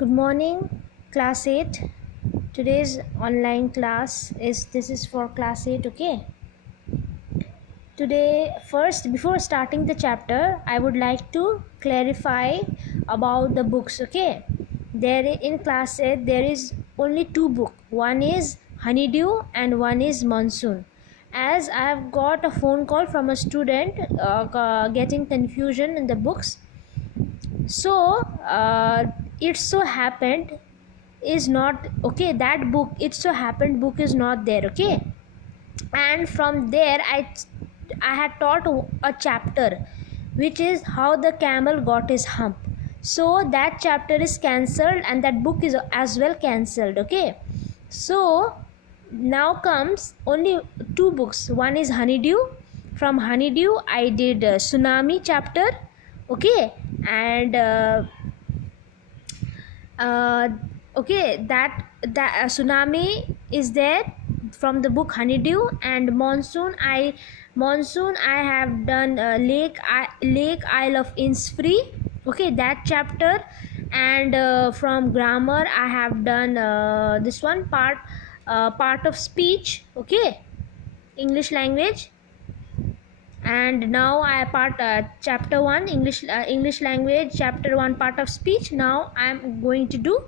Good morning, class 8. Today's online class is for class 8, okay? Today, first, before starting the chapter, I would like to clarify about the books, okay? There in class 8 there is only two books. One is Honeydew and one is Monsoon. As I have got a phone call from a student getting confusion in the books, so it so happened is not okay, that book, it so happened book is not there, okay? And from there I had taught a chapter which is how the camel got his hump. So that chapter is cancelled and that book is as well cancelled, okay? So now comes only two books. One is Honeydew. From Honeydew I did Tsunami chapter, okay? And okay, that Tsunami is there from the book Honeydew. And Monsoon I have done Lake Isle of Innisfree, okay, that chapter. And from grammar I have done this one part of speech, okay, English language. And now I part chapter 1 English language, chapter 1 part of speech. Now I am going to do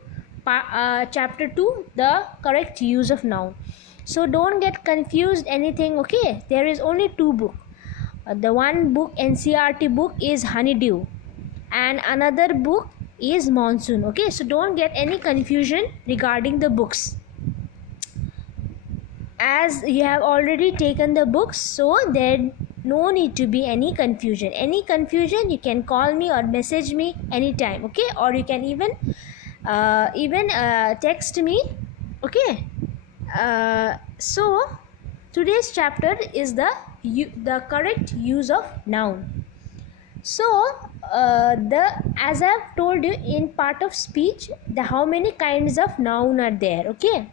chapter 2, the correct use of noun. So don't get confused anything, okay? There is only two book. The one book, NCERT book, is Honeydew and another book is Monsoon, okay? So don't get any confusion regarding the books, as you have already taken the books, so there no need to be any confusion. Any confusion you can call me or message me anytime, okay? Or you can even text me, okay? So today's chapter is the correct use of noun. So as I have told you in part of speech, the how many kinds of noun are there, okay?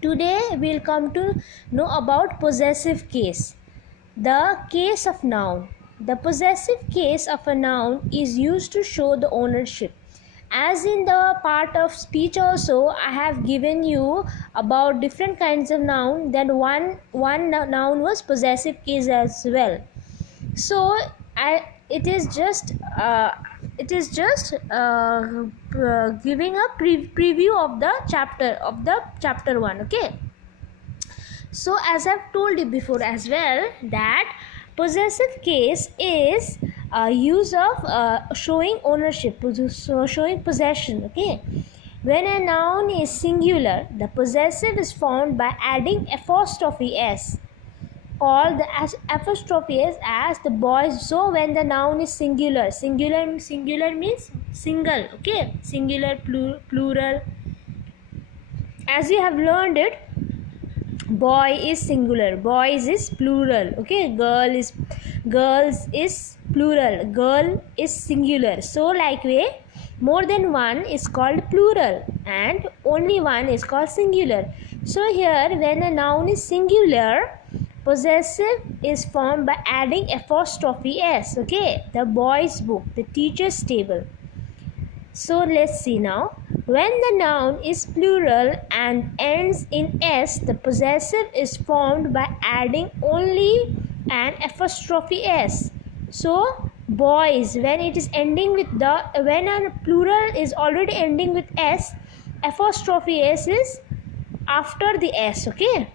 Today we'll come to know about possessive case. The case of noun. The possessive case of a noun is used to show the ownership. As in the part of speech also, I have given you about different kinds of noun. Then one noun was possessive case as well. So it is just giving a preview of the chapter 1, okay? So as I've told you before as well, that possessive case is use of showing ownership, so showing possession, okay? When a noun is singular, the possessive is formed by adding apostrophe s, called the apostrophe s as the boys. So when the noun is singular means single, okay? Singular, plural, as you have learned it. Boy is singular, boys is plural, okay? Girls is plural, girl is singular. So like way, more than one is called plural and only one is called singular. So here when a noun is singular, possessive is formed by adding apostrophe s, okay? The boys book, the teacher's table. So let's see now. When the noun is plural and ends in s, the possessive is formed by adding only an apostrophe s. So boys, when it is ending with when a plural is already ending with s, apostrophe s is after the s, okay?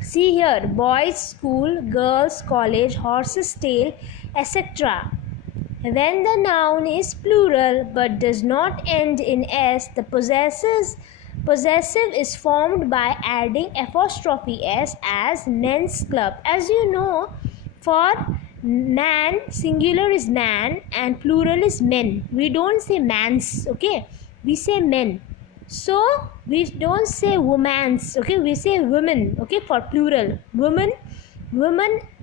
See here, boys school, girls college, horse's tail, etc. When the noun is plural but does not end in s, the possessive is formed by adding apostrophe s, as men's club. As you know, for man, singular is man and plural is men. We don't say mans, okay? We say men. So we don't say women's, okay? We say women, okay? For plural, woman,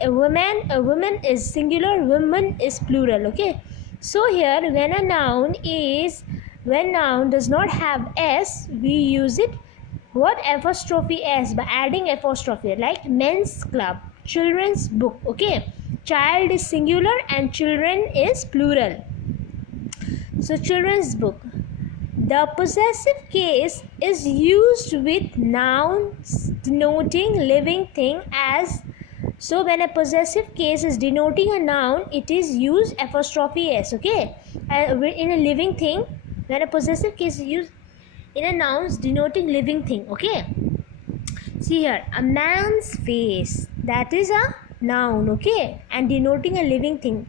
a woman is singular, woman is plural, okay? So here when noun does not have s, we use it what apostrophe s, by adding apostrophe, like men's club, children's book, okay? Child is singular and children is plural. So children's book. The possessive case is used with nouns denoting living thing as. So when a possessive case is denoting a noun, it is used apostrophe s. Okay, in a living thing, when a possessive case is used in a nouns denoting living thing. Okay, see here, a man's face, that is a noun. Okay, and denoting a living thing.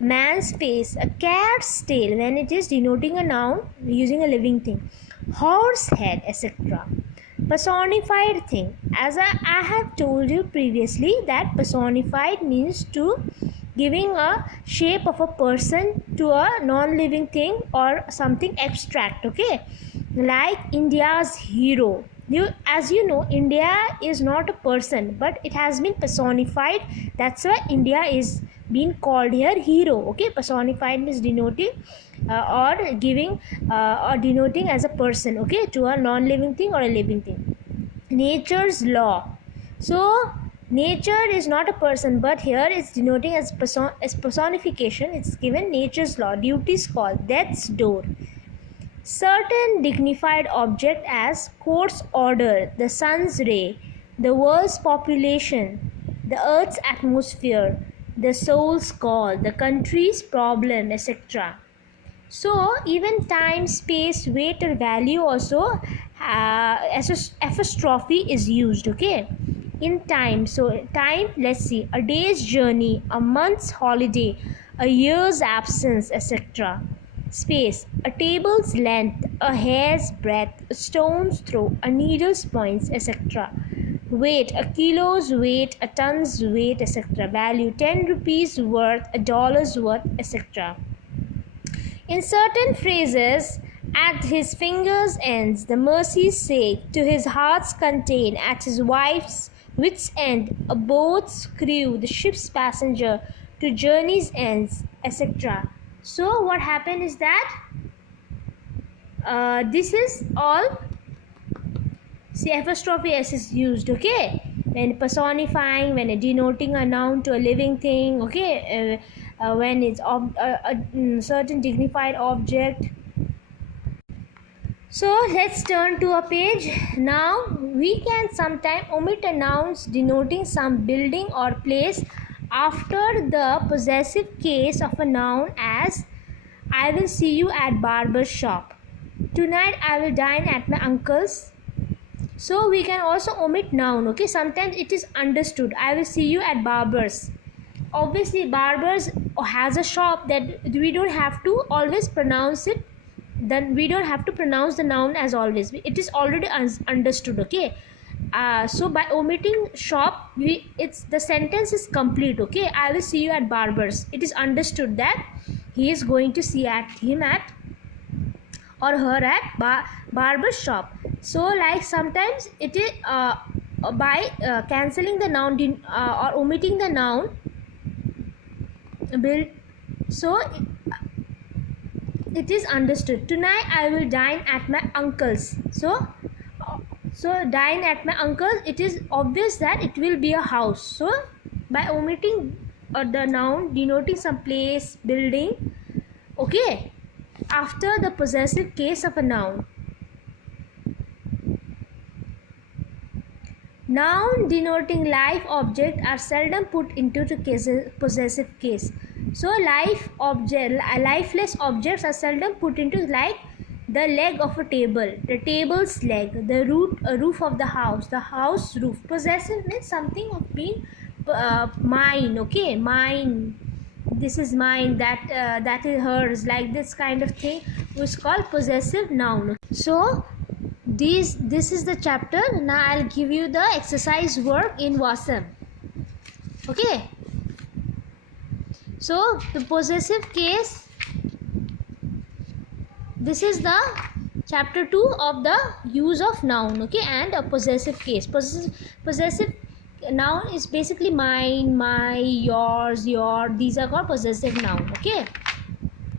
Man's face. A cat's tail, when it is denoting a noun using a living thing. Horse head, etc. Personified thing. As I have told you previously, that personified means to giving a shape of a person to a non-living thing or something abstract. Okay, like India's hero. As you know, India is not a person, but it has been personified. That's why India is being called here hero. Okay, personified means denoting or giving or denoting as a person, okay, to a non-living thing or a living thing. Nature's law. So nature is not a person, but here it's denoting as personification. It's given nature's law. Duty's call. Death's door. Certain dignified object as court's order, the sun's ray, the world's population, the earth's atmosphere, the soul's call, the country's problem, etc. So even time, space, weight or value also as apostrophe is used. Okay, in time. So time, let's see, a day's journey, a month's holiday, a year's absence, etc. Space, a table's length, a hair's breadth, a stone's throw, a needle's points, etc. Weight, a kilo's weight, a ton's weight, etc. Value, 10 rupees worth, a dollar's worth, etc. In certain phrases, at his fingers' ends, the mercy's sake, to his heart's content, at his wife's wit's end, a boat's crew, the ship's passenger, to journey's ends, etc. So what happened is that this is all, see, apostrophe s is used. Okay, when personifying, when denoting a noun to a living thing. Okay, when it's a certain dignified object. So let's turn to a page. Now we can sometimes omit a nouns denoting some building or place after the possessive case of a noun, as I will see you at barber's shop. Tonight I will dine at my uncle's. So we can also omit noun. Okay, sometimes it is understood. I will see you at barber's. Obviously barber's has a shop, that we don't have to always pronounce it. Then we don't have to pronounce the noun as always. It is already understood. Okay, so by omitting shop, it's the sentence is complete. Okay, I will see you at barber's. It is understood that he is going to see him at or her at barber's shop. So like sometimes it is by cancelling the noun or omitting the noun build. So it is understood. Tonight I will dine at my uncle's. So dine at my uncle's, it is obvious that it will be a house. So by omitting the noun denoting some place, building, okay, after the possessive case of a noun. Noun denoting life object are seldom put into the possessive case. So lifeless objects are seldom put into, like the leg of a table, the table's leg, the roof of the house roof. Possessive means something of being mine. Okay, mine. This is mine. That is hers. Like this kind of thing was called possessive noun. So this is the chapter. Now I'll give you the exercise work in Wasam. Okay. So the possessive case, this is the chapter 2 of the use of noun. Okay, and a possessive case. Possessive noun is basically mine, my, yours, your. These are called possessive noun. Okay.